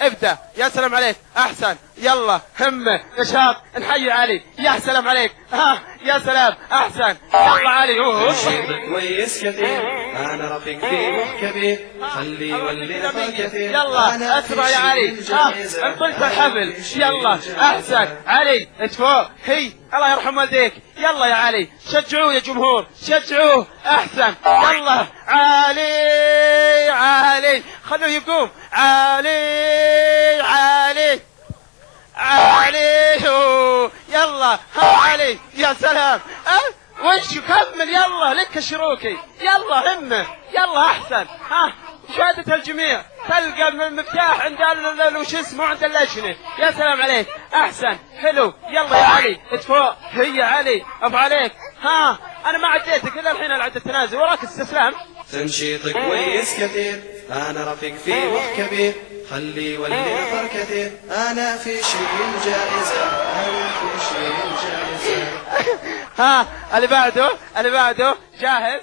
ابدأ. يا سلام عليك، أحسن. يلا همة نشاط، نحيي علي. يا سلام عليك، ها يا سلام، أحسن. يلا علي. نشيط كويس كثير، أنا رفيق فيه كبير، خلي يولي كثير. يلا اسرع يا علي، انطلق الحبل. يلا أحسن. علي انت فوق. هي الله يرحم والديك. يلا يا علي، شجعوه يا جمهور، شجعوه. أحسن. يلا علي علي، خلوه يقوم. علي علي علي. يلا ها علي. يا سلام. وش كمل. يلا لك الشروكي. يلا همه. يلا احسن. ها شهادة الجميع. تلقى المفتاح عند وش اسمه عند اللجنة. يا سلام عليك، احسن. حلو. يلا يا علي اتفوق. هي علي ابو عليك. ها انا ما عديتك الا الحين العد التنازل وراك استسلام. تنشيط كويس كثير، أنا رفيق فيه كبير، خلي يولي كثير. أنا في شيء جائزة، أنا في شيء جائزة. ها اللي بعده، اللي بعده جاهز.